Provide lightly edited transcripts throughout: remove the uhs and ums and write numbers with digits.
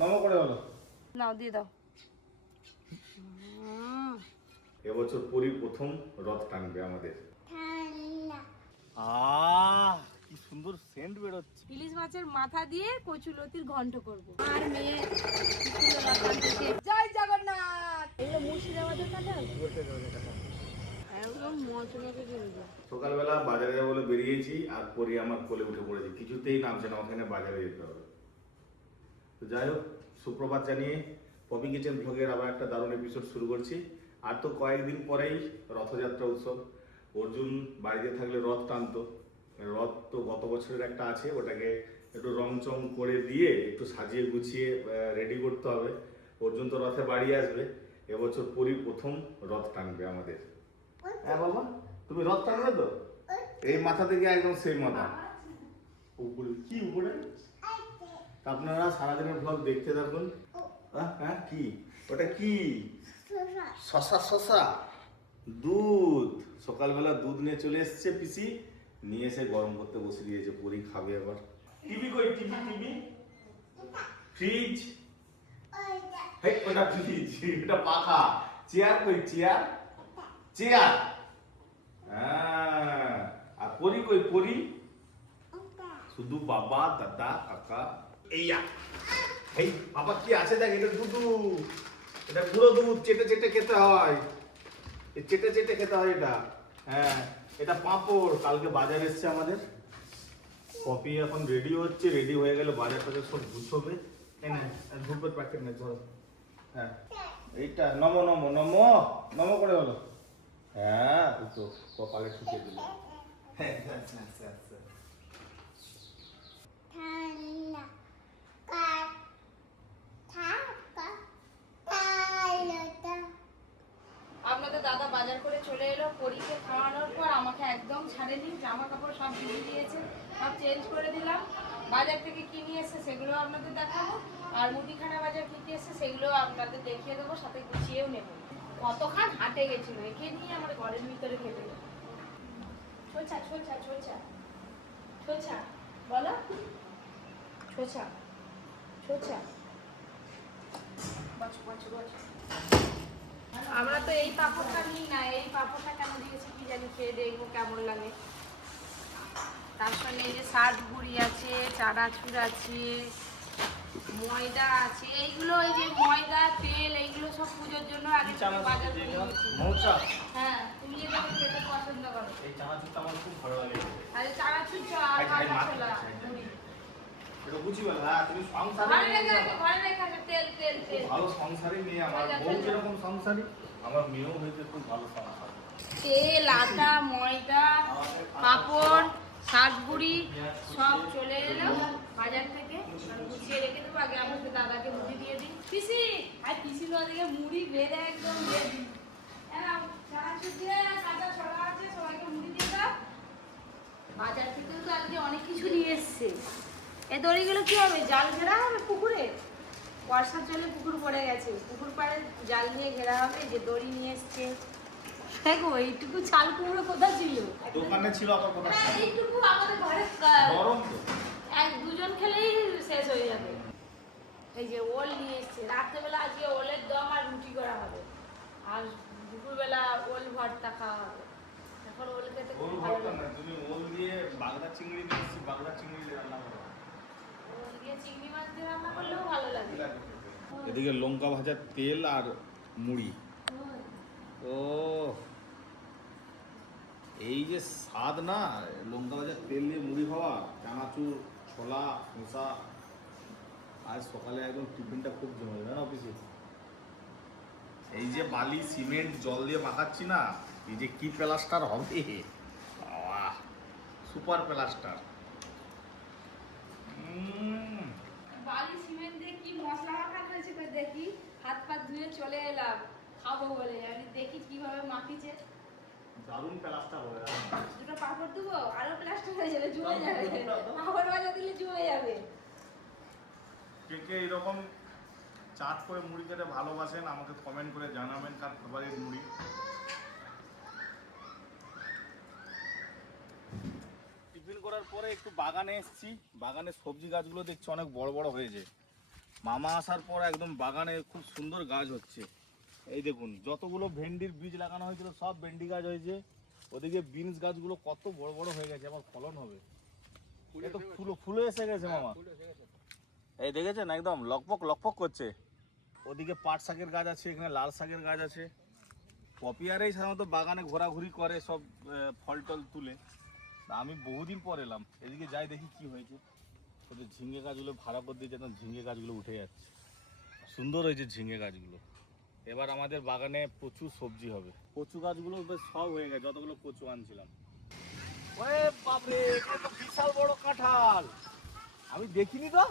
নম করে বলো। নাও দিয়ে দাও। এবছর পরি প্রথম রথ টানবে আমাদের। কি সুন্দর সেন্ট বেরোচ্ছে। ইলিশ মাছের মাথা দিয়ে কচুলতির ঘন্ট করব। আর মেয়ে জয় জগন্নাথ। এগুলো মুর্শিদাবাদের কাঁঠাল। একদম মচমচে কিন্তু। সকালবেলা বাজারে যাবো বলে বেরিয়েছি আর পরি আমার কোলে উঠে পড়েছে, কিছুতেই নামছে না, ওখানে বাজারে যেতে হবে। তো যাই হোক, সুপ্রভাত জানিয়ে পপি কিচেন ব্লগের আবার একটা দারুণ এপিসোড শুরু করছি। আর তো কয়েকদিন পরেই রথযাত্রা উৎসব। অর্জুন বাড়িতে থাকলে রথ টানতো, রথ তো গত বছরের একটা আছে, ওটাকে একটু রং চং করে দিয়ে একটু সাজিয়ে গুছিয়ে রেডি করতে হবে। অর্জুন তো রথে বাড়ি আসবে, এবছর পরি প্রথম রথ টানবে আমাদের। হ্যাঁ বাবা, তুমি রথ টানবে তো? এই মাথা থেকে একদম সেই মাথা উপরে, কি উপরে? আপনারা সারাদিনের ব্লগ দেখতে থাকুন। হ্যাঁ কি ওটা? কি শশা? শশা দুধ, সকালবেলা দুধ নিয়ে চলে এসছে পিসি, নিয়ে এসে গরম করতে বসে দিয়েছে, পরি খাবে আবার। টিভি কই? টিভি টিভি ফ্রিজ, ওটা ফ্রিজ, এটা পাখা। চেয়ার কই? Chair chair. হ্যাঁ, আর পরি কই? পরি শুধু বাবা দাদা কাকা। এইয়া এই বাবা কি আছে দেখ, এটা দুধ, এটা গুঁড়ো দুধ, চেটে চেটে খেতে হয়, চেটে চেটে খেতে হয় এটা। হ্যাঁ, এটা পাঁপড়, কালকে বাজার এসছে আমাদের। কপি এখন রেডি হচ্ছে, রেডি হয়ে গেলে বাজার টাজার সব গুছবে। ধূপের প্যাকেট নেই, ধরো। হ্যাঁ, এইটা নমো নমো নমো নমো করে বলো। হ্যাঁ, তো কপালে ঠুকে দিল। হ্যাঁ, আচ্ছা আচ্ছা আচ্ছা। আপনাদের দাদা বাজার করে চলে এলো, পরীকে খাওয়ানোর পর আমাকে একদম ছাড়েনি, জামা কাপড় সব দিয়ে দিয়েছে, সব চেঞ্জ করে দিলাম। বাজার থেকে কি নিয়ে এসেছে সেগুলো আপনাদের দেখাবো, আর মুদিখানা বাজার কি কি এসেছে সেগুলো আপনাদের দেখিয়ে দেবো, সাথে গুছিয়েও নেব। কতক্ষণ হাটে গেছিল, একে নিয়ে আমার ঘরের ভিতরে খেতে গেল। ছোছা ছোছা ছোছা ছোছা বলো, ছোছা ছোছা বছ বছ বছ। আমরা তো এই পাপড়টা নিই না, এই পাপড়টা কেন দিয়েছি কি জানি, খেয়ে দেখবো কেমন লাগে। তার সঙ্গে এই যে শার্ট গুঁড়ি আছে, চানাচুর আছে, ময়দা আছে, এইগুলো এই যে ময়দা তেল এইগুলো সব পুজোর জন্য আগে থেকে বাজার করে নিয়েছি। হ্যাঁ, তুমি যেটা খেতে পছন্দ করো। এই চানাচুরটা আমার খুব ভালো লাগে। আরে চানাচুর আর কাঁচা ছোলা মুড়ি। এটা বুঝি বলা, তুমি সংসারে ঘরে রেখে তেল তেল তেল ভালো সংসারী মেয়ে, আমার বউ যেরকম সংসারী, আমার মেয়েও হয়েছে খুব ভালো সংসারী। তেল, আটা, ময়দা, পাঁপড়, শাক গুঁড়ি সব চলে এলো বাজার থেকে। গুছিয়ে রেখে দেবো, আগে আমাকে দাদাকে মুড়ি দিয়ে দিই। পিসি আর পিসি ওদিকে মুড়ি বেড়ে একদম দিয়ে দিই। চানাচুর দিয়ে কাঁচা ছোলা আছে, সবাইকে মুড়ি দিয়ে দাও। বাজার থেকেও তো আজকে অনেক কিছু নিয়ে এসছে। এই দড়িগুলো কি হবে? জাল ঘেরা হবে পুকুরে, বর্ষার জন্য পুকুর পড়ে গেছে, পুকুর পাড়ে জাল দিয়ে ঘেরা হবে। যে দড়ি নিয়ে এসছে, দেখো এইটুকু চাল কুমড়ো কোথা ছিল? দোকানে ছিল আবার কোথা? এইটুকু আমাদের ঘরে গরম তো, এক দুজন খেলেই শেষ হয়ে যাবে। এই যে ওল নিয়ে এসছে, রাত্রেবেলা আজকে ওলের দম আর রুটি করা হবে, আর দুপুরবেলা ওল ভর্তা খাওয়া হবে। এখন ওল খেতে খুব ভালো লাগে। তুমি ওল দিয়ে বাগদা চিংড়ি নিয়ে এসেছি, বাগদা চিংড়ি দিয়ে রান্না করো। ওল দিয়ে চিংড়ি মাছ দিয়ে রান্না করলেও ভালো লাগে। এদিকে লঙ্কা ভাজার তেল আর মুড়ি। ও এই যে স্বাদ না, লঙ্কা ভাজার তেল দিয়ে মুড়ি খাওয়া, চানাচুর, ছোলা, শসা। আজ সকালে একদম টিফিনটা খুব জমে যাবে না অফিসে। এই যে বালি সিমেন্ট জল দিয়ে মাখাচ্ছি না, এই যে কি প্লাস্টার হবে, সুপার প্লাস্টার। বালি সিমেন্ট দিয়ে কি মশলা মাখানো হয়েছে দেখি, হাত পা ধুয়ে চলে এলাম খাবো বলে। আমি দেখি কিভাবে মাখিছে। দারুণ প্লাস্টার হবে। দুটো পাপড় দেবো, আরো প্লাস্টার হয়ে যাবে, জমে যাবে। পাপড় ভাজা দিলে জমে যাবে। কে কে এরকম চাট করে মুড়ি খেতে ভালোবাসেন আমাকে কমেন্ট করে জানাবেন, কার ফেভারিট মুড়ি। টিফিন করার পরে একটু বাগানে এসেছি, বাগানে সবজি গাছগুলো দেখছি অনেক বড় বড় হয়েছে। মামা আসার পর একদম বাগানে খুব সুন্দর গাছ হচ্ছে। এই দেখুন যতগুলো ভেন্ডির বীজ লাগানো হয়েছিল সব ভেন্ডি গাছ হয়েছে। ওদিকে বিনস গাছগুলো কত বড় বড় হয়ে গেছে, আবার ফলন হবে। এ তো ফুলে এসে গেছে মামা, এই দেখেছেন একদম লকপক লকপক করছে। ওদিকে পাট শাকের গাছ আছে, এখানে লাল শাকের গাছ আছে। পপিয়ারেই সাধারণত বাগানে ঘোরাঘুরি করে সব ফল টল তুলে। আমি বহুদিন পর এলাম, এদিকে যাই দেখি কি হয়েছে। ওদের ঝিঙে গাছগুলো ভাড়া করে দিয়ে যেতাম, ঝিঙে গাছগুলো উঠে যাচ্ছে। সুন্দর হয়েছে ঝিঙে গাছগুলো। এবার আমাদের বাগানে প্রচুর সবজি হবে। কচু গাছগুলো বেশ সব হয়ে গেছে, যতগুলো কচু আনছিলাম। ওরে বাপরে, এখানে তো বিশাল বড় কাঁঠাল, আমি দেখিনি তো।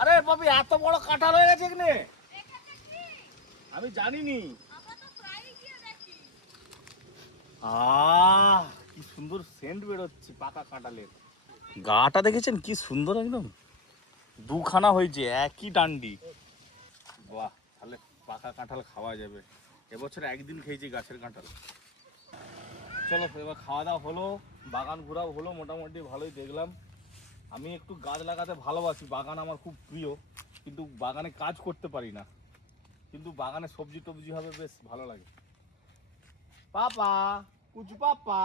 আরে বাপি, এত বড় কাঁঠাল হয়ে গেছে এখানে, আমি জানিনি। কি সুন্দর সেন্ট বেরোচ্ছে পাকা কাঁঠালের। গাটা দেখেছেন কি সুন্দর, একদম দুখানা হয়েছে একই ডান্ডি। বাহ, তাহলে পাকা কাঁঠাল খাওয়া যাবে। এবছর একদিন খেয়েছি গাছের কাঁঠাল। চলো এবার খাওয়া দাওয়া হলো, বাগান ঘোরাও হলো, মোটামুটি ভালোই দেখলাম। আমি একটু গাছ লাগাতে ভালোবাসি, বাগান আমার খুব প্রিয়, কিন্তু বাগানে কাজ করতে পারি না। কিন্তু বাগানে সবজি টবজি হবে বেশ ভালো লাগে। পাপা, কুচু পাপা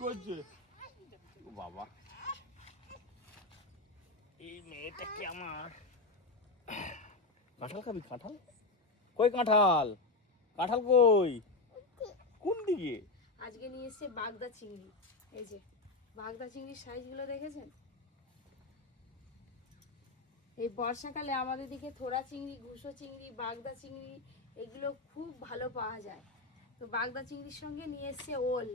করছে বাবা, এই মেয়েটা কি আমার। কাঁঠাল খাবি? কাঁঠাল কই? কাঁঠাল কাঁঠাল কই? কোন দিকে? আজকে নিয়ে এসেছে বাগদা চিংড়ি। এই যে বাগদা চিংড়ির সাইজগুলো দেখেছেন? এই বর্ষাকালে আমাদের দিকে থোড়া চিংড়ি, ঘুষো চিংড়ি, বাগদা চিংড়ি এগুলো খুব ভালো পাওয়া যায়। তো বাগদা চিংড়ির সঙ্গে নিয়ে এসছে ওল।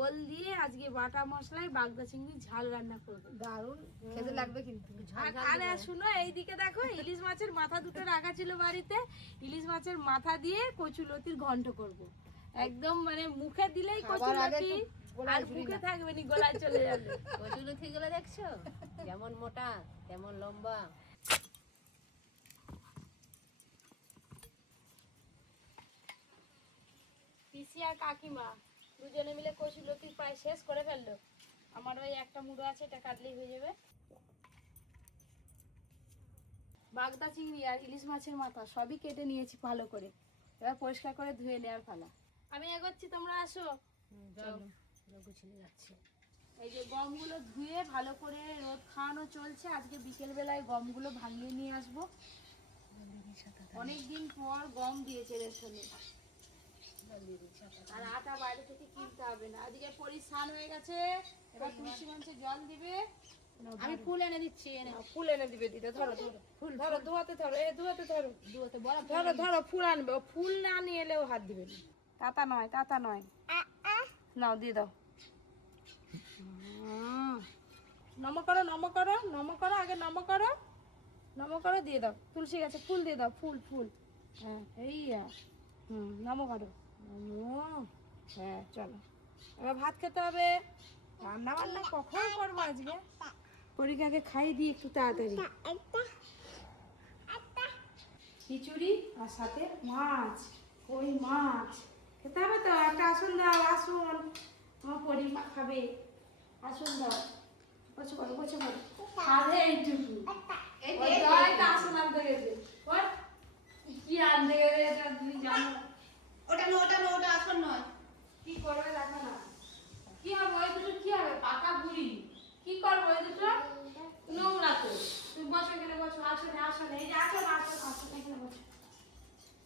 ওল দিয়ে আজকে বাটা মশলায় বাগদা চিংড়ির ঝাল রান্না করবো। দারুণ খেতে লাগবে কিন্তু। আর শুনো, এইদিকে দেখো, ইলিশ মাছের মাথা দুটো রাখা ছিল বাড়িতে। ইলিশ মাছের মাথা দিয়ে কচুলতির ঘন্ট করব। একদম মানে মুখে দিলেই কচুলতি আর মুখে থাকবে নি, গলায় চলে যাবে। কচুলতি গুলো দেখছো যেমন মোটা তেমন লম্বা। পিসি আর কাকিমা দুজনে মিলে কচুলতি প্রায় শেষ করে ফেললো। আমার ওই একটা মুড়ো আছে, এটা কাটলেই হয়ে যাবে। বাগদা চিংড়ি আর ইলিশ মাছের মাথা সবই কেটে নিয়েছি ভালো করে। এবার পরিষ্কার করে ধুয়ে নেওয়ার পালা। আমি এগোচ্ছি, তোমরা আসো। গুছিয়ে যাচ্ছে। এই যে গমগুলো ধুয়ে ভালো করে রোদ খাওয়ানো চলছে। আজকে বিকেল বেলায় গমগুলো ভাঙিয়ে নিয়ে আসবো। অনেকদিন পর গম দিয়েছে রেশনে, আর আটা বাইরে থেকে কিনতে হবে না। আজকে পরিষ্কার হয়ে গেছে। এবার তুলসী মঞ্চে জল দিবে। আমি ফুল এনে দিচ্ছি, ফুল এনে দিবে দিতে। ধরো ধরো ফুল, ধরো দুহাতে ধরো, এই দুহাতে ধরো, দুয়াতে বড় ধরো ধরো ফুল আনবে। ও ফুল না নিয়ে এলেও হাত দিবে না। তাতা নয়, তাতা নয়, নাও দিয়ে দাও। নম করো, নম করো, নম করো, আগে নম করো, নম করো, দিয়ে দাও। তুলসী গাছে ফুল দিয়ে দাও, ফুল ফুল। হ্যাঁ এই নম করো, নম। হ্যাঁ চলো, এবার ভাত খেতে হবে। রান্না বান্না কখন করবো আজকে? পরীক্ষাকে খাই দিই একটু তাড়াতাড়ি। খিচুড়ি আর সাথে মাছ, কই মাছ খেতে হবে তো। একটা আসুন দাও, আসুন, তোমার পরিমা খাবে। আসুন দাও, বসে পড়ো, বসে পড়ো, খাবে এইটুকু। আসুন আনতে গেছে, কি আনতে গেছে এটা তুমি জানো? ওটা নো, ওটা নো, ওটা আসল নয়। কি করবে দেখো না। কি হবে ওই দুটো? কি হবে? পাকা বুড়ি। কি করবো ওই দুটো? নোংরা তো। তুমি বসো এখানে, বসো। আসলে আসলে এই যে আসো না, আসো আসো এখানে বসো,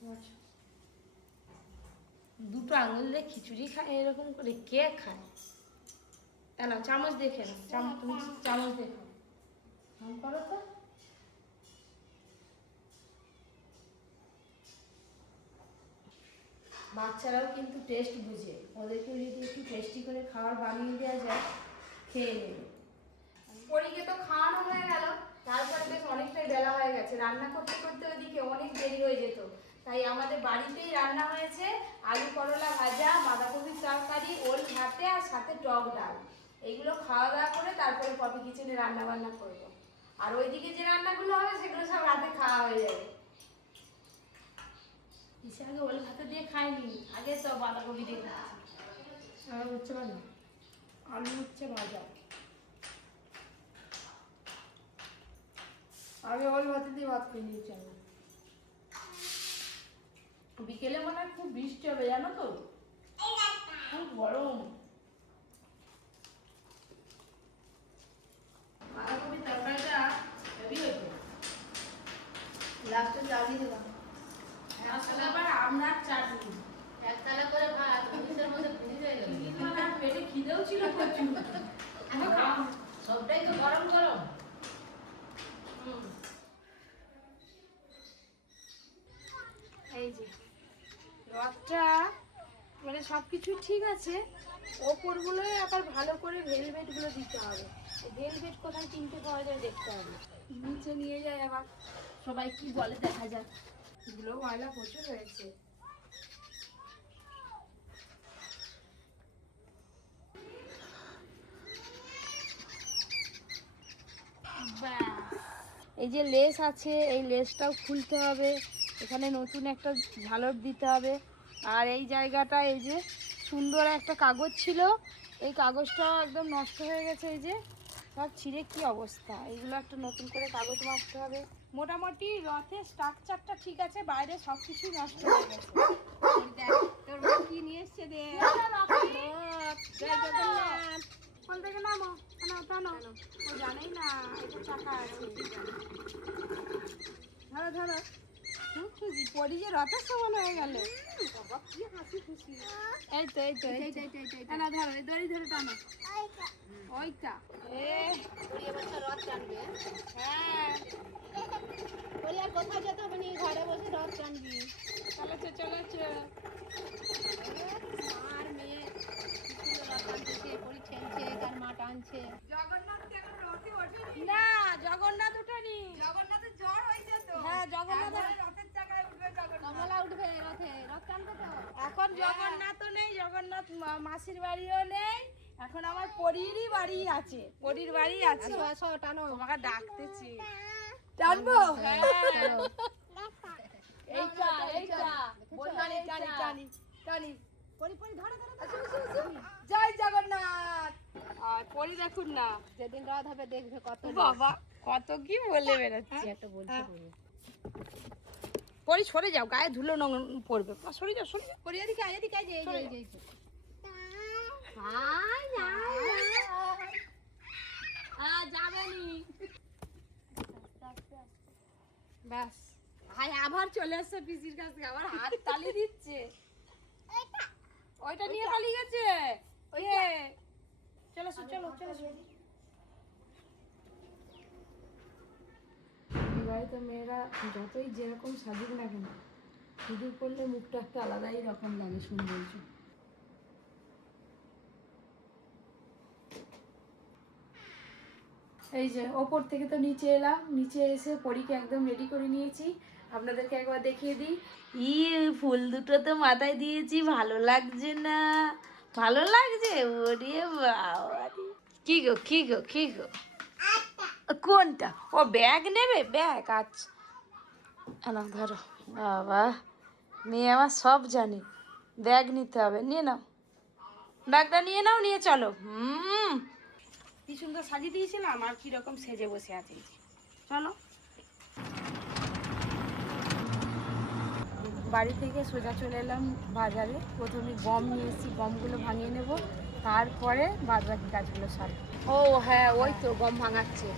বসো। দুটো আঙুল দিয়ে খিচুড়ি খায় এরকম করে? কে খায়? না চামচ দিয়ে খেলো, চামচ, তুমি চামচ দিয়ে খাও। নাম করো তো। বাচ্চারাও কিন্তু টেস্ট বুঝে, ওদেরকেও যদি একটু টেস্টি করে খাবার বানিয়ে দেওয়া যায়, খেয়ে নেবে। পরীকে তো খাওয়ানো হয়ে গেল, তারপরে বেশ অনেকটাই বেলা হয়ে গেছে। রান্না করতে করতে ওইদিকে অনেক দেরি হয়ে যেত। তাই আমাদের বাড়িতেই রান্না হয়েছে আলু করলা ভাজা, বাঁধাকপির তরকারি, ওল ভাতে আর সাথে টক ডাল। এইগুলো খাওয়া দাওয়া করে তারপরে পপি কিচেনে রান্না বান্না করবো। আর ওইদিকে যে রান্নাগুলো হবে সেগুলো সব রাতে খাওয়া হয়ে যাবে। পিসে আগে ওল ভাতে দিয়ে খাইনি, আগে সব বাঁধাকপি দিয়ে খাচ্ছি। আর হচ্ছে ভালো, আলু হচ্ছে ভাজা। আমি ওই ভাতে দিয়ে ভাত খেয়ে নিয়েছি আমি। বিকেলে মনে হয় খুব বৃষ্টি হবে জানো তো, খুব গরম। বাঁধাকপির তরকারিটা হেভি হয়েছে। লাস্টে চালিয়ে দিলাম, আসলে আবার আমড়ার চাটনি, একতলা করে ভাত অফিসের মধ্যে ফিরে যায় গেল। মানে পেটে খিদেও ছিল প্রচুর। সবটাই তো গরম গরম। এই যে রথটা মানে সবকিছু ঠিক আছে, ওপরগুলোই আবার ভালো করে ভেলভেটগুলো দিতে হবে। ভেলভেট কোথায় কিনতে পাওয়া যায় দেখতে হবে। নিচে নিয়ে যায় আবার সবাই কি বলে দেখা যাক। এগুলো ময়লা প্রচুর হয়েছে। এই যে লেস আছে, এই লেসটাও খুলতে হবে, এখানে নতুন একটা ঝালর দিতে হবে। আর এই জায়গাটা এই যে সুন্দর একটা কাগজ ছিল, এই কাগজটাও একদম নষ্ট হয়ে গেছে, এই যে সব ছিঁড়ে কি অবস্থা। এইগুলো একটা নতুন করে কাগজ মারতে হবে। মোটামুটি রথের স্ট্রাকচারটা ঠিক আছে, বাইরে সব কিছুই নষ্ট হয়ে গেছে। তোর মা কি নিয়ে এসছে রে? জয় জগন্নাথ। ফোন থেকে নামো, টানো, ও জানেই না এটা চাকা আছে। ধরো ধরো, খুব খুশি পরি যে রথের সমান হয়ে গেল। বাবা কি হাসি খুশি। এই তো এই তো না ধরো, এই দড়ি ধরে টানো, ওইটা। ওই এবছর রথ টানবে। হ্যাঁ ওই আর কোথাও যেতে হবে না, ঘরে বসে রথ টানবি। চলেছে। আর মেয়ে স্কুলে রথ টানতেছে, পরি ঠেলছে, তার মা টানছে। না জগন্নাথ উঠেনি, জগন্নাথের জ্বর হয়েছে তো। হ্যাঁ জগন্নাথ রথের চাকায় উঠবে জগন্নাথ। কমলা উঠবে রথে, রথ টানবে তো। এখন জগন্নাথও নেই, জগন্নাথ মাসির বাড়িও নেই, এখন আমার পরীরই বাড়ি আছে, পরীর বাড়ি আছে। আসো আসো টানো। তোমাকে ডাকতেছি, টানবো? হ্যাঁ এইটা টানি টানি টানি টানি। পরি পরি ধরো ধরো। জয় জগন্নাথ। আর পরি দেখুন না, যেদিন রথ হবে দেখবে কত বাবা কত কি বলে বেড়াচ্ছে। একটা বলছে বলে। পরি সরে যাও, গায়ে ধুলো পড়বে। সরে যাও সরে যাও। পরি এদিকে আয়, এদিকে আয়, এই যে এই যে এই যে। যাবেনি ব্যাস। হাই আবার চলে আসছে পিসির কাছ থেকে, আবার হাত তালি দিচ্ছে। ওইটা নিয়ে পালিয়ে গেছে। ওই চলো চলো চলো। বাড়িতে মেয়েরা যতই যেরকম সাজুক না কেন, সিঁদুর করলে মুখটা একটা আলাদাই রকম লাগে সৌন্দর্য। এই যে ওপর থেকে তো নিচে এলাম, নিচে এসে পরীকে একদম রেডি করে নিয়েছি। আপনাদেরকে একবার দেখিয়ে দিই। ফুল দুটো তো মাথায় দিয়েছি, ভালো লাগছে না? ভালো লাগছে? ওরে বাবা, কি গো কি গো কি গো, কোনটা? ও ব্যাগ নেবে, ব্যাগ? আচ্ছা না ধরো। বাবা মেয়ে আমার সব জানে, ব্যাগ নিতে হবে, নিয়ে নাও ব্যাগটা, নিয়ে নাও, নিয়ে চলো। কি সুন্দর সাজিয়ে দিয়েছিলাম, আর কিরকম সেজে বসে আছে। চলো বাড়ি থেকে সোজা চলে এলাম বাজারে। প্রথমে গম নিয়ে এসেছি, গমগুলো ভাঙিয়ে নেব, তারপরে বাদ বাকি কাজগুলো সারব। ও হ্যাঁ, ওই তো গম ভাঙাচ্ছে।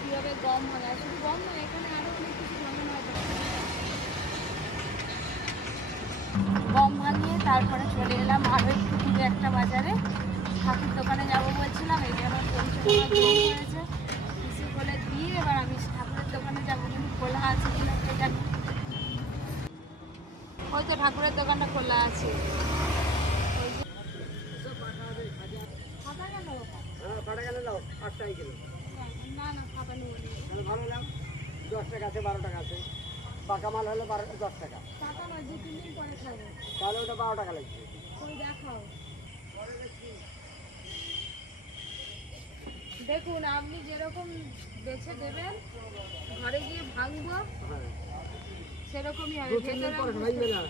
কিভাবে গম ভাঙায়, শুধু গম নয়, এখানে আরো অনেক কিছু ভাঙানো হয়। গম ভাঙিয়ে তারপরে চলে এলাম আরো একটু দূরে একটা বাজারে, ঠাকুর দোকানে যাবো বলছিলাম। এই যে আমার পরিচয় হয়েছে, পিসি বলে দিয়ে এবার আমি ঠাকুরের দোকানে যাবো, কিন্তু খোলা আছে কিনা কে জানি। ওই তো ঠাকুরের দোকানটা খোলা আছে। 8 টাকা কিলো। না না খাবানো নেই তাহলে ভালো লাভ, 10 টাকা আছে, 12 টাকা আছে। পাকা মাল হলে 10 টাকা, টাকা না 2-3 দিন পরে খাবো। তাহলে ওটা 12 টাকা লাগবে। ওই দেখাও। দেখুন আপনি যেরকম বেছে দেবেন ঘরে গিয়ে ভাঙবো হ্যাঁ, সেরকমই হবে। 2-3 দিন পর ভাঙবে না,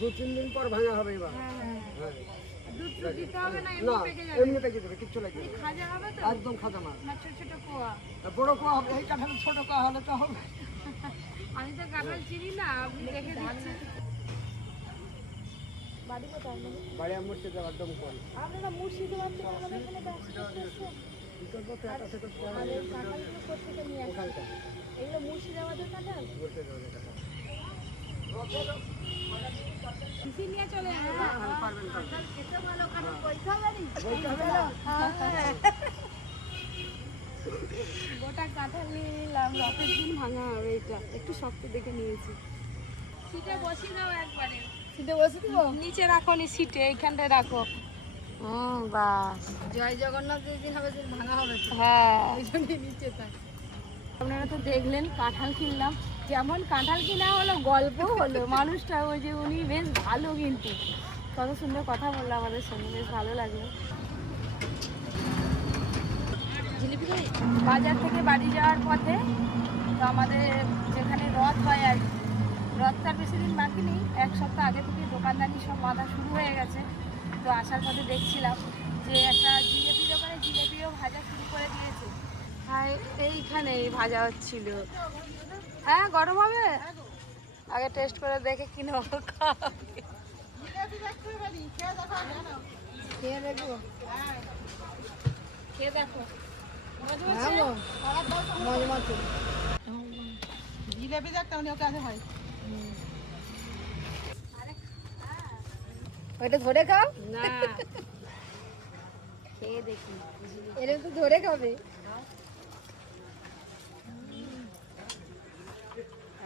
2-3 দিন পর ভাঙা হবে এবার। হ্যাঁ হ্যাঁ হ্যাঁ, দুধ তো দিতে হবে না, না এমনি পেকে যাবে। এমনি পেকে যাবে, কিচ্ছু লাগবে না, খাজা হবে তো একদম খাজা মাল। না ছোট ছোট কোয়া? আর বড় কোয়া হবে, এই কাঁঠাল ছোট কোয়া হলে তো হবে। আমি তো কাঁঠাল চিনি না, আপনি দেখে দিচ্ছেন। বাড়ি কোথায় আপনাদের? বাড়ি মুর্শিদাবাদ একদম কম। আপনারা মুর্শিদাবাদ থেকে আমাদের এখানে ব্যবসা করতেছেন? আর এই কাঁঠালগুলো কোথেকে নিয়ে আসেন? ওখান থেকে এগুলো মুর্শিদাবাদের কাঁঠাল? মুর্শিদাবাদের কাঁঠাল। কিসে নিয়ে চলে যাবে? হ্যাঁ, পারবেন, পারবেন। কাঁঠাল খেতে ভালো, কাঁঠাল পয়সা জানি। বলতে হবে না। গোটা কাঁঠাল নিয়ে নিলাম, রাতের দিন ভাঙা হবে। এটা একটু শক্ত দেখে নিয়েছি। সিটে বসিয়ে দাও একবারে। সিটে বসিয়ে দিব? নিচে রাখো নি, সিটে এইখানটায় রাখো। বাস। জয় জগন্নাথ যেদিন হবে সেদিন ভাঙা হবে। হ্যাঁ, ওই জন্যই নিচে থাক। আপনারা তো দেখলেন কাঁঠাল কিনলাম, যেমন কাঁঠাল কিনা হলো গল্প হলো। মানুষটা ওই যে উনি বেশ ভালো, কিন্তু কত সুন্দর কথা বললো আমাদের সঙ্গে, বেশ ভালো লাগলো। জিলিপি খাই? বাজার থেকে বাড়ি যাওয়ার পথে তো আমাদের যেখানে রথ হয় আর কি, রথটার বেশি দিন বাকি নেই, 1 সপ্তাহ আগে থেকে দোকানদানি সব বাঁধা শুরু হয়ে গেছে। তো আসার পথে দেখছিলাম যে একটা জিলেপি দোকানে জিলেপিও ভাজা শুরু করে দিয়েছে। হ্যাঁ, এইখানেই ভাজা হচ্ছিল। হ্যাঁ, গরম হবে, আগে টেস্ট করে দেখে কিনে খেয়ে দেখবো। খেয়ে দেখো। মজা মতো জিলেপি দেখতে উনি কাছে হয়। ওইটা ধরে খাও না, খেয়ে দেখি। এরকম তো ধরে খাবে।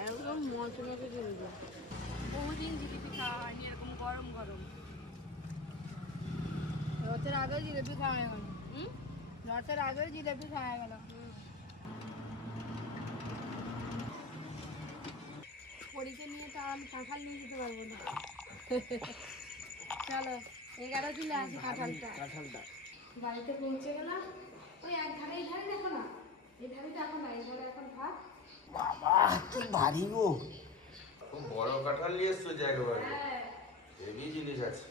একদম মচমচে জিনিস। বহুদিন জিলিপি খাওয়া হয়নি এরকম গরম গরম। রথের আগেও জিলেপি খাওয়া হয়ে গেল। হুম? রথের আগেও জিলেপি খাওয়া হয়ে গেল। পরীক্ষা নিয়ে তো আমি কাঁঠাল নিয়ে যেতে পারবো না। চলো 11 দিলে আছে কাঁঠালটা। কাঁঠালটা বাড়িতে পৌঁছে গেলাম। ওই এক ধারে, এই ধারে দেখো না, এই ধারে দেখো না, এই ধারে এখন থাক। বাবা কি ভারী গো। খুব বড় কাঁঠাল নিয়ে এসছো যে একেবারে হেভি জিনিস আছে।